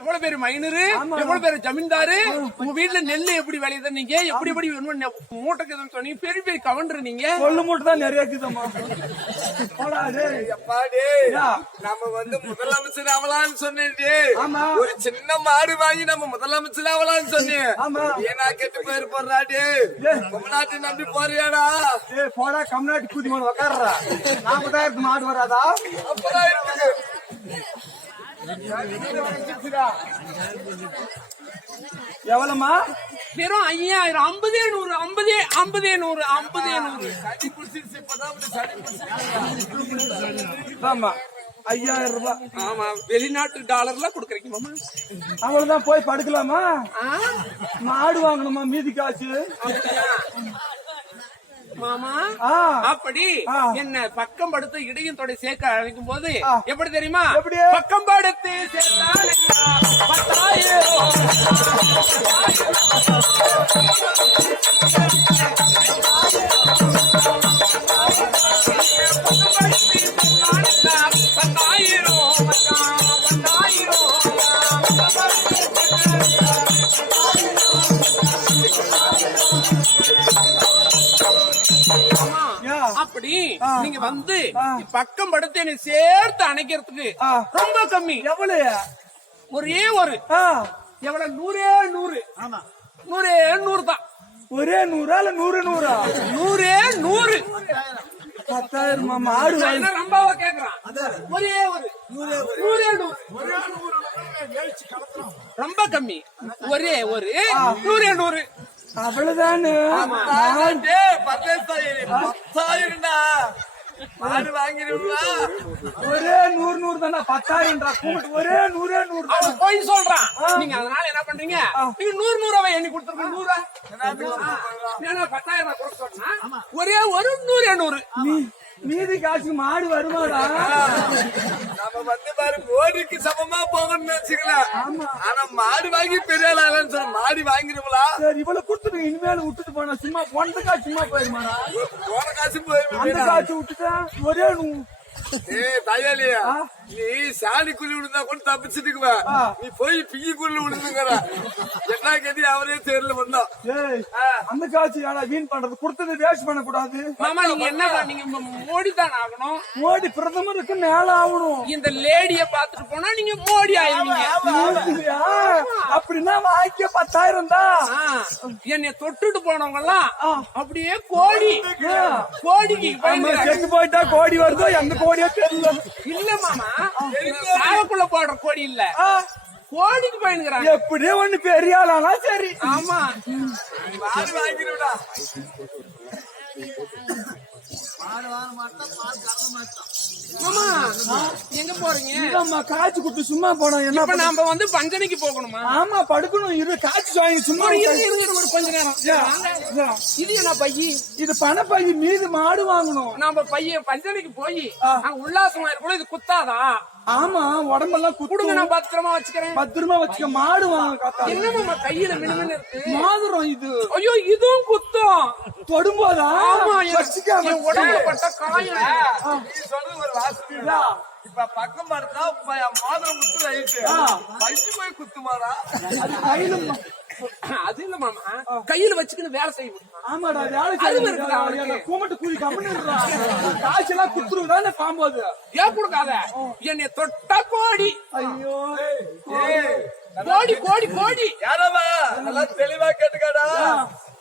எவ்வளவு பேரு மைனரு? எவ்வளவு பேரு ஜமீன்தாரு? உங்க வீட்டுல நெல்லு எப்படி விளையுது நீங்க? எப்படி எப்படி வேணும்னு மூட்டைக்கு சொன்னீங்க? பெரிய பெரிய கவுண்டர் நீங்க. கொள்ளு மூட்டை தான் நிறைய இருக்குதம்மா. நம்ம வந்து முதலமைச்சர் ஆகலாம்னு சொன்னேன்டி ஆமா. ஒரு சின்ன மாடு வாங்கி நம்ம முதலமைச்சர் ஆகலாம்னு சொன்னேன். ஆமா. ஏன்னா கெட்டு போயிரு போறாடி தமிழ்நாட்டை நம்பி போறியாடா. போடா கம்நாட்டி கூதி மேல உக்காடுறா நாற்பதாயிரத்து மாடு வராதா? அப்பதான் இருக்குது எவ்வளவுமா? வெறும் ஐயாயிரம். ஐம்பதே நூறு ஐம்பதே ஐம்பதே நூறு ஐம்பதே நூறு. ஆமா ஐயாயிரம் ரூபாய். ஆமா வெளிநாட்டு டாலர்ல கொடுக்குறீங்க. மாமா அவ்வளவுதான் போய் படுக்கலாமா? ஆ? மாடு வாங்கணுமா மீதி காசு? மாமா அப்படி. என்ன பக்கம் படுத்து இடையும் தொடை சேர்க்க அழைக்கும் போது. எப்படி தெரியுமா? பக்கம் படுத்து சேர்த்தாலையா நீங்க வந்து. பக்கம் படுத்து என்னை சேர்த்து அணைக்கிறதுக்கு. ரொம்ப கம்மி. எவ்வளவு? ஒரே ஒரு. எவ்வளவு? நூறே நூறு. நூறே நூறு தான். ஒரே நூறா இல்ல நூறு நூறா? நூறே நூறு. பத்தாயிரமா மாடு ரம்பாவா கேக்குறான்? ஒரே ஒரு. நூறே நூறு ரொம்ப கம்மி. ஒரே ஒரு. நூறே நூறு. அவ்வளவுதானு? பத்தாயிரம்டா. மாடு வாங்கிடுவா ஒரே நூறு நூறு தானே பத்தாயிரம்டா. ஒரே நூறே நூறு அவன் போய் சொல்றான். நீங்க அதனால என்ன பண்றீங்க? நீங்க நூறு நூறாவை எண்ணி கொடுத்துருக்க நூறா பத்தாயிரம் ரூபாய் கொடுக்க சொன்னா? ஒரே ஒரு நூறே நூறு. நீ மீதி காசு மாடு வருமாடா? நம்ம வந்து பாரு மோடிக்கு சமமா போகணும்னு வச்சுக்கலாம் ஆனா மாடு வாங்கி பெரிய ஆளான்னு சொல்ல மாடு வாங்கிடுவா சரி இவ்வளவு கொடுத்துட்டு இனிமேல் விட்டுட்டு போனா சும்மா பொண்ட காசு சும்மா போயிருமாடா போன காசு அந்த போயிருவேன் காசு விட்டுட்டா ஒரே ஏய் தயாலியா? நீ சாணி குழி விழுந்தா கூட தப்பிச்சுட்டுக்குவ. நீ போய் பிங்கி குழி விழுந்துங்கிற என்ன கதி அவரே தேர்ல வந்தோம் ஏய் அந்த காசு ஏடா வீண் பண்றது? கொடுத்ததை வேஸ்ட் பண்ண கூடாது மாமா நீங்க என்ன பண்ணீங்க மோடி தான் ஆகணும். மோடி பிரதமருக்கு மேல ஆகணும். இந்த லேடிய பாத்துட்டு போனா நீங்க மோடி ஆயிருவீங்க? அப்படின்னா வாங்கிக்க பத்தாயிரம் தான். என்னைய தொட்டுட்டு போனவங்க எல்லாம் அப்படியே கோடி கோடிக்கு போயிட்டா கோடி வருதோ? எந்த கோடியோ தெரியல. இல்ல மாமா. சாவக்குள்ள போடுற கோடி இல்ல. கோடிக்கு பயனுங்கிறாங்க எப்படியோ ஒண்ணு பெரிய ஆளானா சரி. ஆமா. வாங்கிடுடா. எங்க போறீங்க? நம்ம காய்ச்சி குட்டு சும்மா போனோம் என்ன நாம வந்து பஞ்சனைக்கு போகணுமா? ஆமா படுக்கணும். இரு காய்ச்சி வாங்கி சும்மா இருங்க. இருங்க ஒரு கொஞ்ச நேரம். இதா, என்ன பையி? இது மீது மாடு வாங்கணும். நாம பையன் பஞ்சனைக்கு போய் உல்லாசமா இருக்கணும் இது குத்தாதா? ஆமா உடம்பெல்லாம் கொடுங்க நான் பத்திரமா வச்சுக்கிறேன். பத்திரமா வச்சுக்க மாடு வாங்க காத்தா என்ன மாமா கையில மினுமினு இருக்கு? மாதுரம் இது. ஐயோ இதுவும் குத்தம். தொடும்போதா? ஆமா என் உடம்புல பட்ட காயம் சொல்றது ஒரு இப்ப பக்கம் பார்த்தா மோதிரம் குத்து ரைட்டு பைக்கு போய் குத்துமாடா. அது கையில அது இல்ல மாமா. கையில வச்சுக்கின்னு வேலை செய்ய முடியுமா? ஆமாடா வேலை அது? என்ன கூமட்டு கூலி கம்முன்னு காசு எல்லாம் குத்துருதானே பாம்போது ஏன் கொடுக்காத? என்னை தொட்டா கோடி. ஐயோ. கோடி கோடி கோடி. யாரவா நல்லா தெளிவா கேட்டுக்காடா.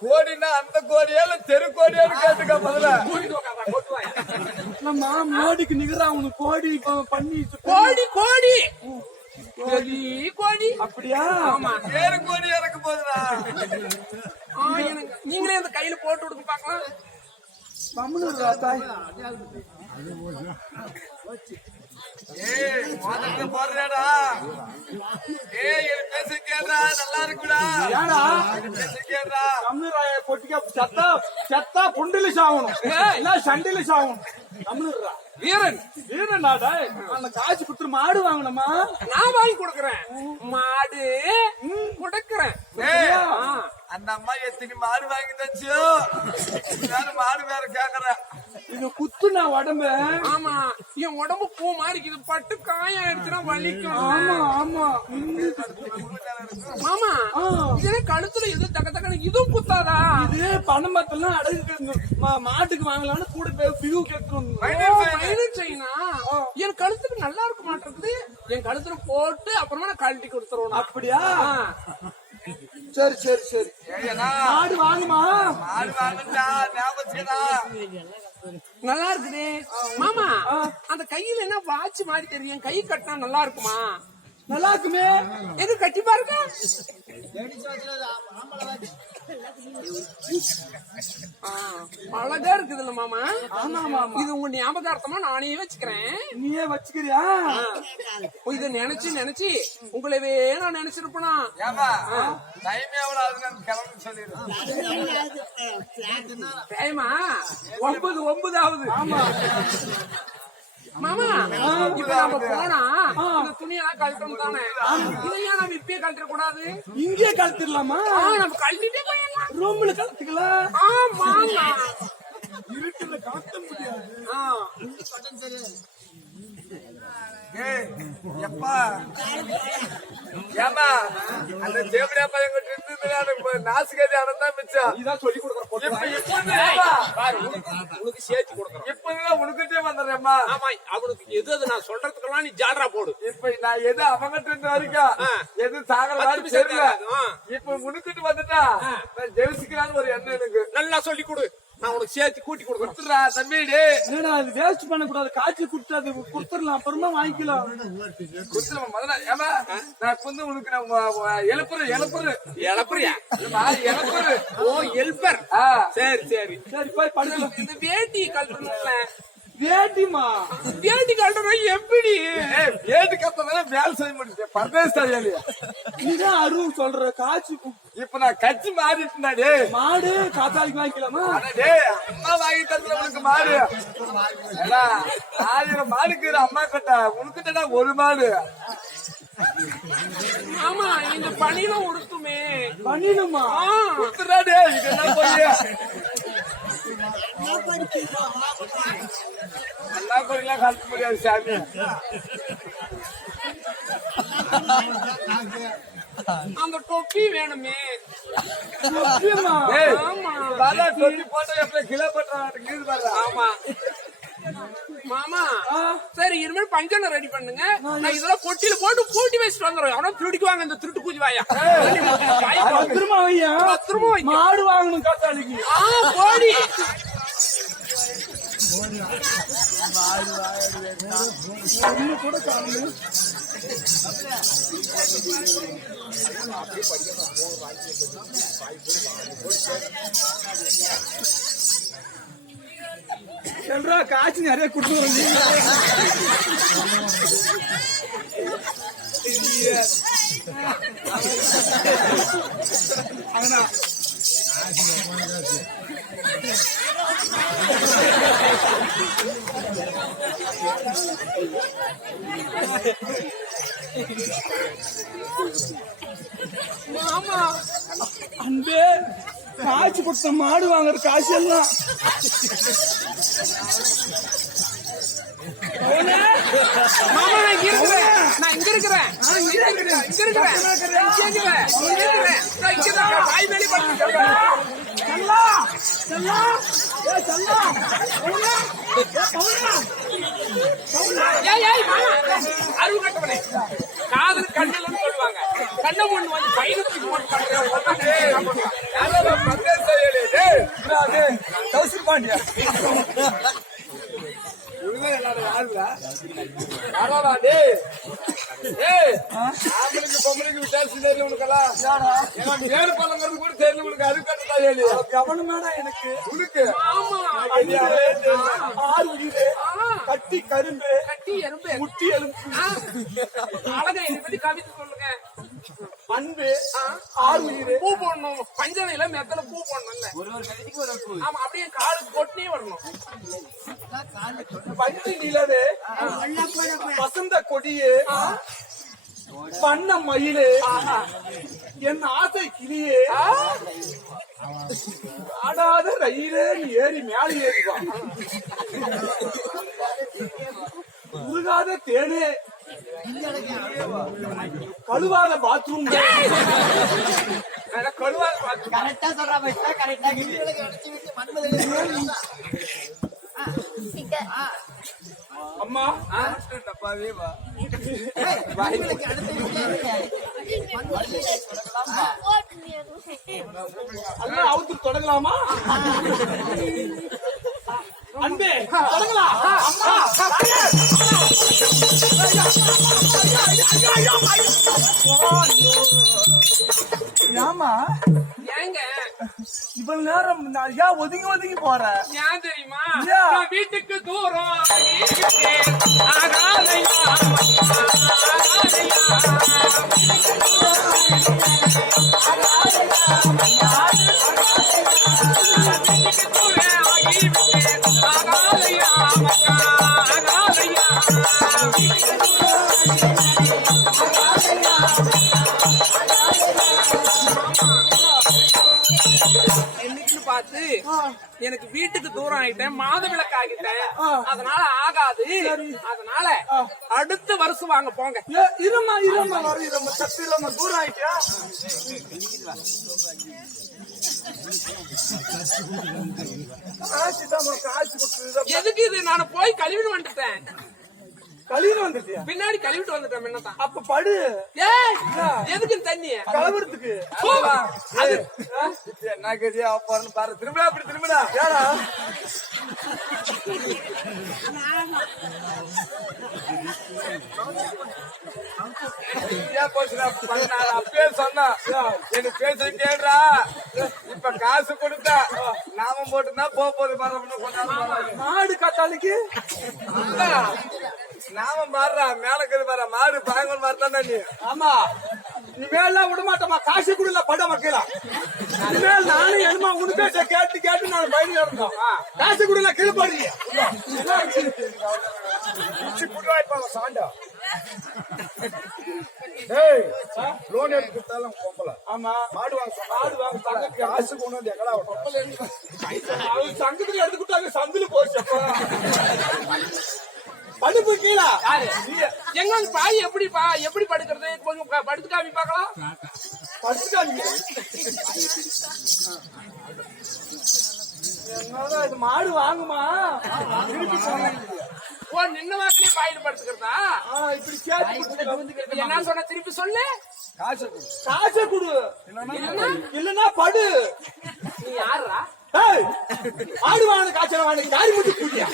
கோடினா அந்த கோடியா இல்ல தெரு கோடியான்னு கேட்டுக்க முதல்ல. நம்ம மோடிக்கு நிகரா அவனுக்கு கோடி பண்ணி கோடி கோடி. கோடி அப்படியா? ஆமா. பேரு கோடி இறக்க போதுடா. ஆ, எனக்கு நீங்களே அந்த கையில போட்டு விடுங்க பாக்கலாம் கம்முன்னு செத்தா செத்தா புண்டில சாவணும் இல்ல சண்டில சாவணும் கம்முனுரா வீரன். வீரனாடா அந்த காசு குத்துரு மாடு வாங்கணுமா? நான் வாங்கி கொடுக்கறேன். மாடு கொடுக்கறேன். அந்த அம்மா எத்தனை மாடு வாங்கி தச்சியோ? வேற மாடு வேற கேக்குற. இது குத்துனா உடம்பு. ஆமா. என் உடம்பு பூ மாதிரி இது பட்டு காயம் ஆயிடுச்சுன்னா வலிக்கும். ஆமா ஆமா. மாமா ஆ. இதே கழுத்துல எது தக்க தக்கன இதுவும் குத்தாதா? இது பணமத்தெல்லாம் அடகு மாட்டுக்கு வாங்கலாம்னு கூட போய் பிகு கேட்கணும். மைனர் செயினா என் கழுத்துக்கு நல்லா இருக்க மாட்டேங்குது. என் கழுத்துல போட்டு அப்புறமா நான் கழட்டி கொடுத்துருவோம் அப்படியா? சரி சரி சரி மாடு வாங்குமா நல்லா இருக்குது மாமா அந்த கையில என்ன வாட்ச் மாதிரி தெரியும் கை கட்டினா நல்லா இருக்குமா நல்லா இருக்குமே எது கட்டி பாருங்க அழகா இருக்குதுல்ல மாமா? ஆமா இது உங்க ஞாபகார்த்தமா நானே வச்சுக்கிறேன். நீயே வச்சுக்கிறியா? இத நினைச்சு நினைச்சு உங்களவே நான் நினைச்சிருப்பனா? டைம் ஒன்பது ஒன்பது ஆகுது ஆமா. மாமா இப்ப நம்ம போனா இந்த துணியெல்லாம் கழட்டணும் தானே? இதையா நம்ம இப்பயே கழட்ட கூடாது. இங்கே கலத்திடலாமா ஆ, நம்ம கழட்டிட்டே போயிடலாம். ரூம்ல ஆமாங்க இருட்டுல கலத்த முடியாது. எப்பா? ஏமா அந்த தேவடியா பையன் கிட்ட இருந்தது நாசுகதி ஆனந்தான் மிச்சம். இதான் சொல்லி உனக்கு சேர்த்து கொடுக்குறோம் இப்பதான் உனக்கிட்டே வந்துடுறேம்மா. ஆமா அவனுக்கு எது அது நான் சொல்றதுக்கெல்லாம் நீ ஜாடரா போடு. இப்ப நான் எது அவங்கிட்ட இருந்த வரைக்கும். எது பைசா தெரியல. இப்ப உனக்கிட்டு வந்துட்டா நான் ஜெயிச்சுக்கலான்னு ஒரு எண்ணம் எனக்கு. நல்லா சொல்லி கொடு. நான் உனக்கு சேர்த்து கூட்டி கொடுத்துடா தம்பி டேய். என்னடா அது வேஸ்ட் பண்ண கூடாது காய்ச்சி குடுத்து அது குடுத்துடலாம் அப்புறமா வாங்கிக்கலாம். கொடுத்துருமா முதல்ல. ஏமா நான் வந்து உனக்கு நான் எழுப்புறேன் இழப்புறியா இல்லம்மா, எழுப்புறேன். ஓ ஆ. சரி சரி. சரி போய் படுக்கலாம் இந்த வேட்டி கழட்டணும்ல. வேட்டிமா வேட்டி கழட்டணும் எப்படி? ஏட்டு கத்தனால வேலை செய்ய முடியும் பரதேசா இல்லையா? நீதான் அருவு சொல்ற காய்ச்சி கு- இப்ப நான் கட்சி மாறிட்டுனா டேய். மாடு காத்தாளிக்கு வாங்கிக்கலாமா? அம்மா வாங்கி தரல உனக்கு மாடு. ஆயிரம் மாடுக்கு அம்மா கிட்ட உனக்கிட்டடா ஒரு மாடு. ஆமா இந்த பணியில உடுத்துமே. கொடுத்துடா டேய் இதெல்லாம் போய். நல்லா கோரிலாம் கலக்க முடியாது சாமி அந்த தொப்பி வேணுமே. தொட்டி போட்டா எப்படி கிலோ பாரு ஆமா. மாமா சரி இனிமேல் பஞ்சனை ரெடி பண்ணுங்க. நான் இதெல்லாம் கொட்டில போட்டு பூட்டி வச்சுட்டு வந்துடுறேன். அவனா திருடிக்குவாங்க இந்த திருட்டு பூஜை வாயா. பத்திரமா வையா? பத்திரமா. மாடு வாங்கணும் காத்தாளிக்கு. ஆ போடி. ஒண்ணு கூட காணும் சொல்றா காய்ச்சி நிறைய கொடுத்துருவோம் மாமா. அன்பே காய்ச்சி கொடுத்த மாடு வாங்குற காசு எல்லாம் மாமா நான் இங்க இருக்கிறேன். நான் இங்க இருக்கிறேன். இங்க இருக்கிறேன். இங்க இருக்கிறேன். இங்க காதல் சொல்லுவாங்க கண்ணை ஒண்ணு வந்து பண்றேன் பாண்டியா யாருடா யாரா டேய். ஏய் ஆம்பளைக்கு பொம்பளைக்கு வித்தியாசம் தெரியல உனக்கெல்லாம். மேடு பழங்கிறது கூட தெரியல உனக்கு அது கட்டதா ஏழு கவனமாடா எனக்கு. உனக்கு? ஆமா. ஆறு உயிரு கட்டி கரும்பு கட்டி எறும்பு. முட்டி எலும்பு. அழகா இதை பத்தி கவிதை சொல்லுங்க. அன்பு ஆறு உயிரு பூ போடணும். பஞ்சனையில மெத்தல பூ போடணும்ல. ஆமா அப்படியே காலுக்கு கொட்டே வரணும். பஞ்சு நிலவு வசந்த கொடியே பண்ண மயிலு என் ஆசை கிளியே ஆடாத ரயிலே நீ ஏறி மேல ஏறிவா. உருகாத தேனே. கழுவாத பாத்ரூம் கழுவாத பாத்து கரெக்டா சொல்றா கரெக்டா அம்மா டப்பாவே வா. அவுத்து தொடங்கலாமா? அன்பே தொடங்கலாம் ஏமா ஏங்க இவ்வளவு நேரம் நான் ஏன் ஒதுங்கி ஒதுங்கி போறேன் ஏன் தெரியுமா? நான் வீட்டுக்கு தூரம் ஆயிட்டேன் மாத விளக்கு ஆகிட்டேன் அதனால ஆகாது. அதனால அடுத்த வருஷம் வாங்க போங்க. ஏ, இரும்மா இரும்மா வர இரும்மா சத்து இரும்மா தூரம் ஆயிட்டியா? எதுக்கு இது? நான் போய் கழுவிட்டு வந்துட்டேன். கழிவு வந்துட்டியா? பின்னாடி கழுவிட்டு வந்துட்டேன் என்னதான் அப்ப படு. ஏய் எதுக்கு தண்ணி கலவரத்துக்கு. அது என்ன கதியா போறன்னு பாரு. திரும்படா அப்படி திரும்படா. ஏடா. அப்பயே சொன்னா எனக்கு பேச கேடுறா இப்ப காசு கொடுத்தா நாம போட்டுனா போக போகுது பாரு. மாடு காத்தாளிக்கு. நாம மாறுறா மேல பாரு மாடு பயங்கர மாதிரி நீ. ஆமா. இனிமேலாம் விட மாட்டோமா காசு கொடுல பட மக்களா இனிமேல் நானும் என்னமா உனக்கு கேட்டு கேட்டு நான் பயந்து இருந்தோம் காசு கொடுல கீழே பாடுங்க சாண்டா. ஏய். லோன் எடுத்து கொடுத்தாலும் ஆமா. மாடு வாங்க மாடு வாங்க தங்கத்துக்கு காசு கொண்டு வந்து எங்கடா விட்டோம் அவங்க சங்கத்துல எடுத்துக்கிட்டாங்க சந்தில போச்சு. படுப்பு கீழே. யாரு? எங்க வந்து பாய் எப்படி பா எப்படி படுக்கிறது? கொஞ்சம் படுத்து காமி பார்க்கலாம். படுத்துக்காதீங்க என்னடா இது மாடு வாங்குமா. ஓ நின்ன வாக்கிலே பாயில படுத்துக்கிறதா? ஆ, இப்படி கேட்டு என்ன சொன்ன திருப்பி சொல்லு. காசு கொடு. காசை கொடு. இல்லன்னா படு. நீ யாருடா ஏய், ஆடு வாங்க காய்ச்சல் வாங்க காரி கூட்டியா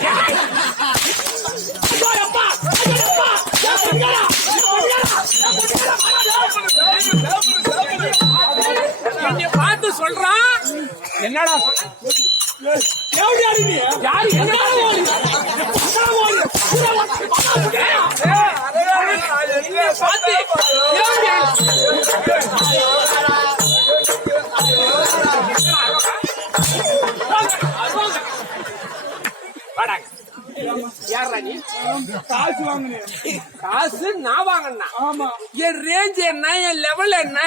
என்னை பார்த்து சொல்றான் என்னடா எப்படி ஆடு நீ யாரு என்ன ஓடி பார்த்து காசு வாங்கினேன். காசு நான் வாங்கினா ஆமா. என் ரேஞ்ச் என்ன என் லெவல் என்ன?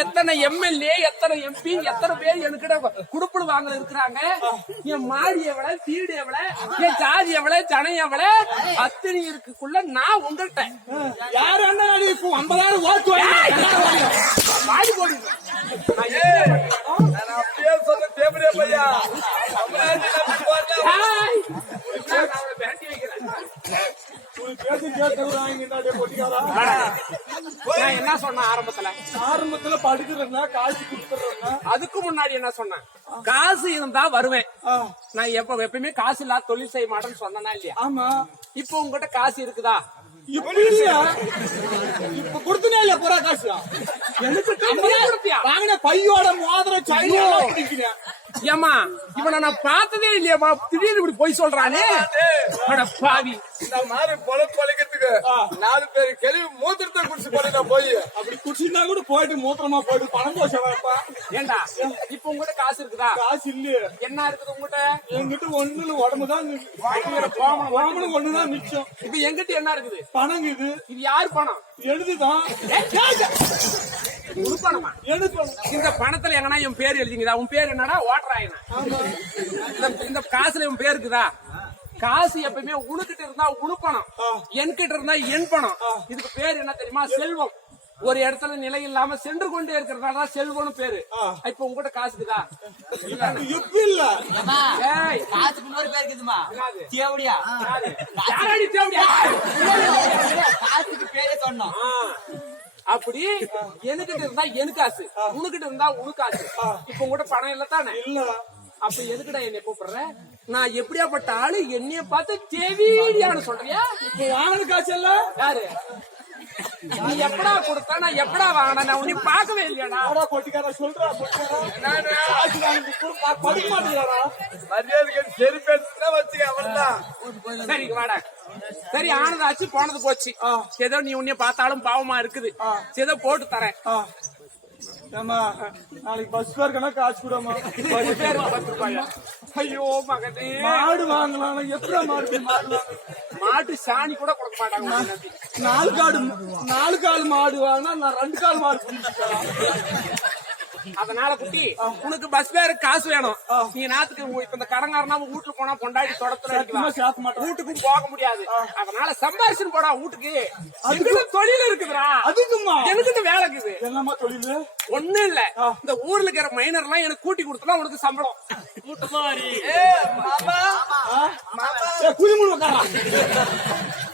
எத்தனை எம்எல்ஏ எத்தனை எம்பி எத்தனை பேர் என்கிட்ட குடுப்புடு வாங்க இருக்கிறாங்க? என் மாடி எவ்வளவு வீடு எவ்வளவு என் ஜாதி எவ்வளவு ஜனம் எவ்வளவு அத்தனை இருக்குக்குள்ள நான் உங்கள்கிட்ட யார் ஐம்பதாயிரம் ஓட்டு சொன்னேன் ஆரம்பத்துல படுக்கிறேன்னா காசு கொடுத்துறேன்னா அதுக்கு முன்னாடி என்ன சொன்னேன்? காசு இருந்தா வருவேன். நான் எப்ப எப்பயுமே காசு இல்லாத தொழில் செய்ய மாட்டேன்னு சொன்னனா இல்லையா? ஆமா. இப்போ உங்ககிட்ட காசு இருக்குதா? இப்படி இல்லையா? இப்ப கொடுத்தனே இல்ல பூரா காசு எனக்கு? வாங்கின பையோட மோதிரம் சைனா ஏமா இவனை நான் பார்த்ததே இல்லையாமா திடீர்னு இப்படி போய் சொல்றானே. அட. பாவி. இந்த மாதிரி பொழப்பு பொழைக்கிறதுக்கு நாலு பேர் கேள்வி மூத்திரத்தை குடிச்சு போடுறா போய் குடிச்சிருந்தா கூட போயிட்டு மூத்திரமா போயிட்டு பணம் போச்சவாப்பா ஏண்டா? இப்ப உங்ககிட்ட காசு இருக்குதா? காசு இல்லையே. என்ன இருக்குது உங்ககிட்ட? என்கிட்ட ஒண்ணுல உடம்புதான் வாங்கணும் ஒண்ணுதான் மிச்சம். இப்ப எங்கிட்ட என்ன இருக்குது? பணம் இது. இது யார் பணம்? எழுதுதான். இந்த பணத்துல எங்கன்னா என் பேர் எழுதிங்கதா உன் பேர் என்னடா? ஓட்டராயனா இந்த இந்த காசுல உன் பேர் இருக்குதா? காசு எப்பவுமே உனக்கிட்ட இருந்தா உழுப்பணம் என்கிட்ட இருந்தா என் பணம். இதுக்கு பேர் என்ன தெரியுமா? செல்வம். ஒரு இடத்துல நிலை இல்லாம சென்று கொண்டே இருக்கிறதால செல்வம்னு பேரு. இப்ப உங்ககிட்ட காசுக்குதா இப்ப இல்ல. ஏய், காசுக்கு இன்னொரு பேர் இருக்குதுமா தேவடியா? யாரு? யாரடி தேவடியா? காசுக்கு பேரே சொன்னோம். அப்படி என்கிட்ட இருந்தா என் காசு உனக்கிட்ட இருந்தா உனக்கு காசு. இப்ப உங்ககிட்ட பணம் இல்ல தானே? இல்ல. அப்ப எதுக்குடா என்னை கூப்பிடுற? நான் எப்படியாப்பட்ட ஆளு என்னைய பார்த்து தேவியான்னு சொல்றியா? இப்ப வாங்கின காசு இல்ல? யாரு? நீ எப்படா கொடுத்தா நான் எப்படா வாங்கின நான் உன்னை பார்க்கவே இல்லையாடா? கொட்டிக்காரா சொல்றா மரியாதைக்கு சரி பேசுனா வச்சுக்க அவ்வளவுதான். சரி வாடா. சரி ஆனதாச்சு போனது போச்சு. ஏதோ நீ உன்னைய பார்த்தாலும் பாவமா இருக்குது. ஏதோ போட்டு தரேன். ஆ. ஏம்மா நாளைக்கு பஸ் ஃபேர் கணக்கு காசு கூடமா ஐயோ மகனே மாடு வாங்கலாம் எப்படி மாடு மாடு மாட்டு சாணி கூட கொடுக்க மாட்டாங்க. நாலு காடு நாலு கால் மாடு வாங்கினா நான் ரெண்டு கால் மாடு. அதனால குட்டி உனக்கு பஸ் பேரு காசு வேணும். நீ நாத்துக்கு இப்ப இந்த கடங்காரனா வீட்டுக்கு போனா பொண்டாடி தொடத்துல வீட்டுக்கும் போக முடியாது. அதனால சம்பாரிச்சு போடா வீட்டுக்கு. அதுக்கு தொழில் இருக்குதுடா. அதுக்குமா? எனக்கு வேலை இருக்குது. என்னம்மா தொழிலு? ஒண்ணும் இல்ல. இந்த ஊர்ல இருக்கிற மைனர் எல்லாம் எனக்கு கூட்டி கொடுத்தா உனக்கு சம்பளம். ஏ, குதிமுழு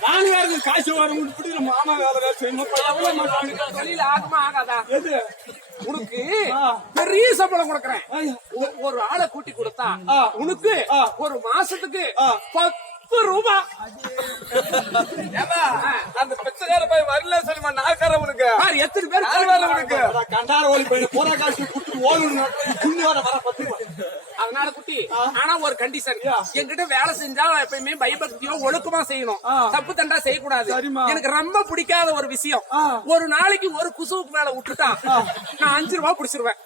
உட்காரா. நானு வேற இந்த காசு வர இப்படி நம்ம மாமா வேலை செய்யணும்? தொழில் ஆகுமா ஆகாதா எது உனக்கு. பெரிய சம்பளம் கொடுக்கறேன் ஒரு ஆளை கூட்டி கொடுத்தா. உனக்கு. ஒரு மாசத்துக்கு. பத்து ரூபாய் ஏமா அந்த பிச்சைக்கார போய் வரல சொல்லுமா நாக்கார உனக்கு பாரு, எத்தனை பேர் உனக்கு கண்டார ஓடி போய் போற காசு ஓடணும் புண்ணி வர வர பத்து அதனால குட்டி. ஆனா ஒரு கண்டிஷன் என்கிட்ட வேலை செஞ்சா எப்பயுமே பயபக்தியோ ஒழுக்கமா செய்யணும். தப்பு தண்டா செய்யக்கூடாது. எனக்கு ரொம்ப பிடிக்காத ஒரு விஷயம். ஒரு நாளைக்கு ஒரு குசுவுக்கு மேல விட்டுட்டா நான் அஞ்சு ரூபாய் பிடிச்சிருவேன்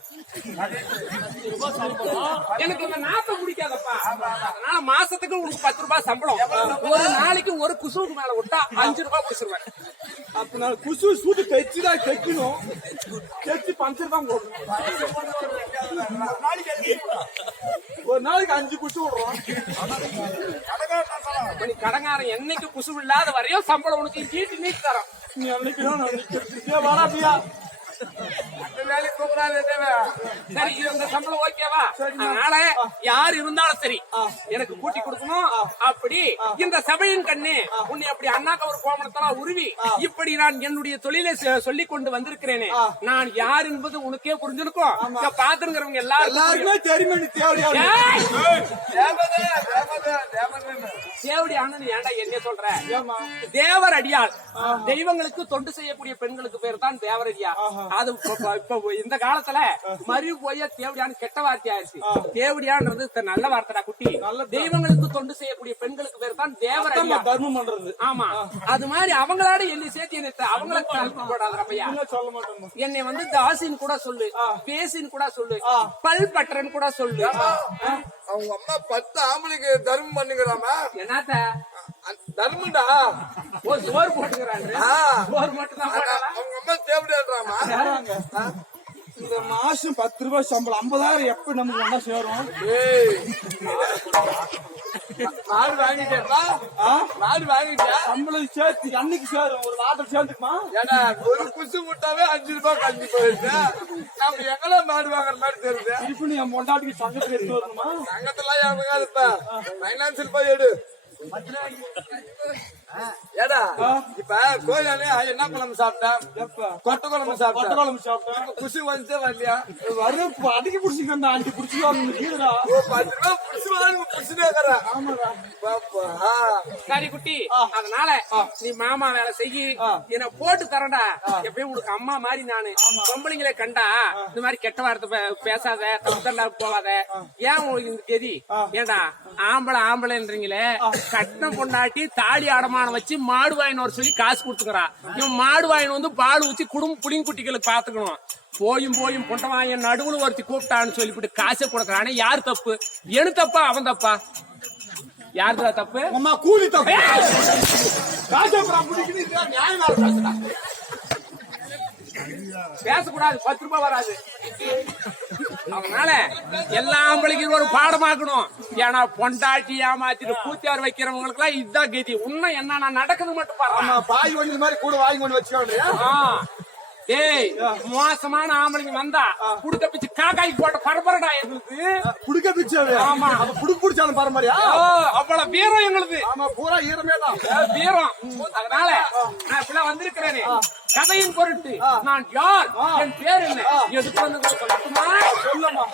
எனக்கு இந்த நாத்தம் பிடிக்காதப்பா. அதனால மாசத்துக்கு உனக்கு பத்து ரூபாய் சம்பளம். ஒரு நாளைக்கு ஒரு குசுவுக்கு மேல விட்டா அஞ்சு ரூபாய் பிடிச்சிருவேன் அப்ப நான் குசு சூட்டு தைச்சுதான் தைக்கணும் தைச்சு பஞ்சர் தான் போடணும். ஒரு நாளைக்கு அஞ்சு குசு விடுறோம். நீ கடங்காரன் என்னைக்கு குசு இல்லாத வரையும் சம்பளம் உனக்கு நீட்டு நீட்டு தரோம். நீ அன்னைக்கு நான் நிக்கிறேன். அந்த வேலைக்கு தேவை சரி இது சம்பளம் ஓகேவா அதனால யார் இருந்தாலும் சரி எனக்கு கூட்டி கொடுக்கணும் அப்படி இந்த சபையின் கண்ணு உன்னை அப்படி அண்ணாக்க ஒரு கோமணத்தெல்லாம் உருவி இப்படி நான் என்னுடைய தொழிலை செ- சொல்லிக் கொண்டு வந்திருக்கிறேனே நான் யார் என்பது உனக்கே புரிஞ்சிருக்கும் இங்க பாத்துருக்கிறவங்க எல்லாரும் தெரியுமா தேவடி ஏன்டா என்ன சொல்ற? தேவர் அடியாள் தெய்வங்களுக்கு தொண்டு செய்யக்கூடிய பெண்களுக்கு பேர் தான் தேவரடியா அது இப்ப இந்த காலத்துல மறு போய் தேவடியான்னு கெட்ட வார்த்தை ஆயிடுச்சு. தேவடியான்றது நல்ல வார்த்தைடா குட்டி. தெய்வங்களுக்கு தொண்டு செய்யக்கூடிய பெண்களுக்கு பேர் தான் தேவரடியா தர்மம் பண்றது. ஆமா. அது மாதிரி அவங்களோட என்னை சேர்த்து என்னை அவங்கள போடாத பையா என்ன சொல்ல மாட்டேன் என்னை வந்து தாசின்னு கூட சொல்லு பேசின்னு கூட சொல்லு பல் பற்றன்னு கூட சொல்லு. அவங்க அம்மா பத்து ஆம்பளைக்கு தர்மம் பண்ணுகிறாமா என்னத்த? தர்மம்டா. ஒரு சோறு போட்டுக்கிறாங்க. சோறு மட்டும் தான் போடலாம் அவங்க அம்மா தேவையாடுறாமா இந்த மாசம் பத்து ரூபாய் சம்பளம் ஐம்பதாயிரம் எப்ப நமக்கு ஒன்னா சேரும்? நாடு வாங்கிட்டேப்பா ஆ? நாடு வாங்கிட்டியா சம்பளம் சேர்த்து அன்னைக்கு சேரும்? ஒரு வாரம் சேர்ந்துக்குமா? ஏடா ஒரு குசு முட்டாவே அஞ்சு ரூபாய் கஞ்சி போயிடுது நம்ம எங்கெல்லாம் மாடு வாங்குற மாதிரி தெரியுது? திருப்பி நீ என் பொண்டாட்டிக்கு சங்கத்துல எடுத்து வரணுமா? சங்கத்தெல்லாம் எவங்க இருப்ப பைனான்சியல் போய் எடு. ஏடா இப்ப கோயிலாலே என்ன குழம்பு சாப்பிட்டேன் எப்ப? கொட்டை குழம்பு கொட்டை சாப்பிட்டேன் குழம்பு சாப்பிட்டேன் குசு வந்துச்சே வரலையா வரும் அடிக்க பிடிச்சிக்க அந்த அஞ்சு பிடிச்சிக்க கீழடா ஓ பத்து ரூபாய் புடிச்சு வாங்க புடிச்சுட்டே இருக்கிறேன் ஆமாடா. பாப்பா. சரி குட்டி. அதனால நீ மாமா வேலை செய்யி என்ன போட்டு தரேன்டா. எப்பயும் உனக்கு அம்மா மாதிரி நானு. பொம்பளைங்களை கண்டா இந்த மாதிரி கெட்ட வார்த்தை பேசாத தப்புத்தண்டா போகாத. ஏன் உங்களுக்கு இந்த கெதி? ஏண்டா ஆம்பளை ஆம்பளைன்றீங்களே. கட்டின பொண்டாட்டி தாடி அடமானம் வச்சு மாடு வாயின் வர சொல்லி காசு கொடுத்துக்கிறா. இவன் மாடு வாயின் வந்து பால் ஊத்தி குடும்ப புடிங்க குட்டிகளுக்கு பாத்துக்கணும். போயும் போயும் பொண்டவாயன் நடுவுல ஒருத்தி கூப்பிட்டான்னு சொல்லிவிட்டு காசை கொடுக்கறானே. யார் தப்பு? எனு தப்பா? அவன் தப்பா? யாருடா தப்பு? அம்மா கூலி தப்பு. பேசக்கூடாது பத்து ரூபாய் வராது. அதனால எல்லா ஆம்பளைக்கும் ஒரு பாடமாக்கணும் ஏன்னா பொண்டாட்டி ஏமாத்திட்டு பூத்தியார் வைக்கிறவங்களுக்கு எல்லாம் இதுதான் கதி. உண்மை என்ன நடக்குது மட்டும் பாரு. பாய் வண்டி மாதிரி கூட வாங்கி கொண்டு வச்சுக்கோங்க டேய் மோசமான ஆம்பளைங்க வந்தா குடுக்க பிச்சு காக்காய்க்கு போட்ட பரபரடா எங்களுக்கு. குடுக்க பிச்சாவே ஆமா. அப்ப குடுக்க பிடிச்சாலும் பாரம்பரியா? அவ்வளவு வீரம் எங்களுக்கு. ஆமா பூரா ஈரமே தான். வீரம். அதனால நான் இப்பெல்லாம் வந்திருக்கிறேனே. கதையின் பொருட்டு நான் யார்? என் பேர் என்ன? எதுக்கு வந்து சொல்லட்டுமா சொல்லுமா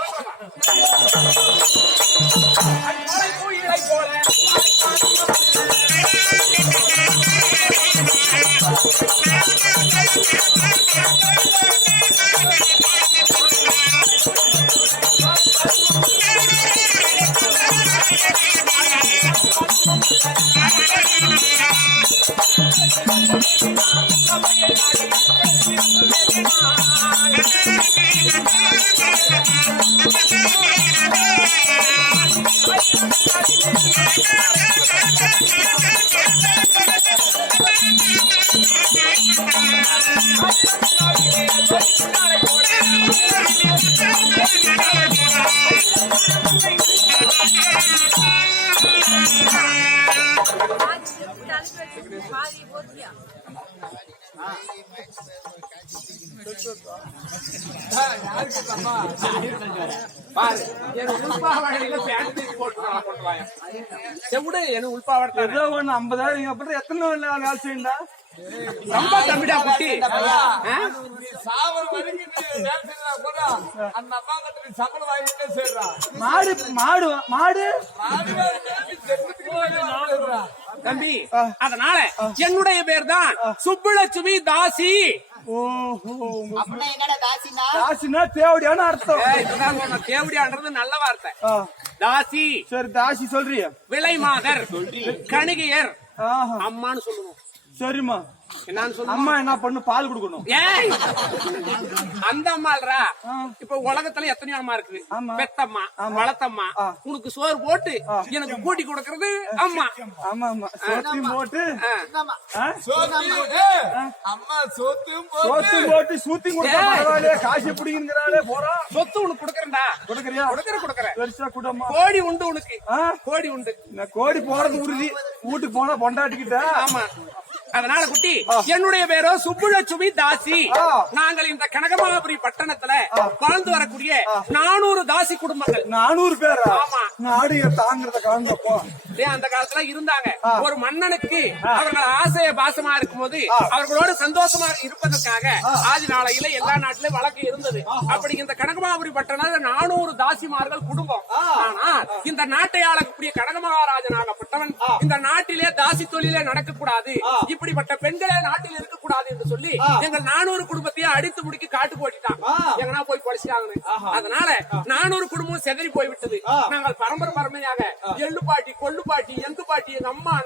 செவிடு என் உள்பாவாடை ஏதோ ஒண்ணு ஐம்பதாயிரம் எத்தனை வேலை செய்யுண்டா ரொம்ப தம்பிடா குட்டி. சாவர வரைக்கும் வேலை மாடு மாடு மாடு. தம்பி அதனால என்னுடைய பேர் தான் சுப்புலட்சுமி தாசி. ஓஹோ. உங்க அப்படின்னா என்னடா தாசினா? தாசினா தேவடியான அர்த்தம். ஏய், இதுதான் சொன்ன தேவடியான்றது நல்ல வார்த்தை. தாசி. சரி தாசி சொல்றிய? விலைமாதர். கணிகையர். ஆஹா. அம்மான்னு சொல்லுவோம். சரிம்மா. அம்மா என்ன பண்ணு பால் கொடுக்கணும். ஏய்! அந்த அம்மாள்ரா இப்ப உலகத்துல எத்தனையோ அம்மா இருக்குது. பெத்தம்மா வளர்த்தம்மா உனக்கு சோறு போட்டு எனக்கு கூட்டி கொடுக்கறது அம்மா. ஆமா ஆமா. சோத்தையும் போட்டு? அம்மா சோத்தும் போட்டு. சோத்து போட்டு சூத்தி கொடுத்தா. பரவாயில்லையே காசு பிடிங்கிறாளே போறா. சொத்து உனக்கு கொடுக்கறேன்டா. கொடுக்கறியா? கொடுக்கற கொடுக்கற பெருசா குடம்மா. கோடி உண்டு உனக்கு? கோடி உண்டு. நான் கோடி போறது உறுதி. வீட்டுக்கு போனா பொண்டாட்டிக்கிட்ட. ஆமா. அதனால குட்டி என்னுடைய பேரோ சுப்புலட்சுமி தாசி. நாங்கள் இந்த கனகமாபுரி பட்டணத்துல வாழ்ந்து வரக்கூடிய நானூறு தாசி குடும்பங்கள். நானூறு பேரா? ஆமா. நாடு தாங்கிறத கலந்தப்போ அந்த காலத்துல இருந்தாங்க. ஒரு மன்னனுக்கு அவர்கள் ஆசைய பாசமா இருக்கும்போது அவர்களோடு சந்தோஷமா இருப்பதற்காக ஆதி நாளையில எல்லா நாட்டிலும் வழக்கு இருந்தது. அப்படி இந்த கனகமாபுரி பட்டணம் நானூறு தாசிமார்கள் குடும்பம். ஆனா இந்த நாட்டை ஆளக்கூடிய கனக மகாராஜன் ஆகப்பட்டவன் இந்த நாட்டிலே தாசி தொழிலே நடக்கக்கூடாது. இப்படிப்பட்ட பெண்களே நாட்டில் இருக்கக்கூடாது என்று சொல்லி எங்கள் நானூறு குடும்பத்தையும் அடித்து முடிக்கி காட்டு போட்டிட்டான் எங்கன்னா போய் படிச்சுட்டாங்கன்னு அதனால நானூறு குடும்பம் செதறி போய் விட்டது நாங்கள் பரம்பரை பரம்பரையாக எள்ளு பாட்டி கொள்ளு பாட்டி எந்த பாட்டி எங்க அம்மா?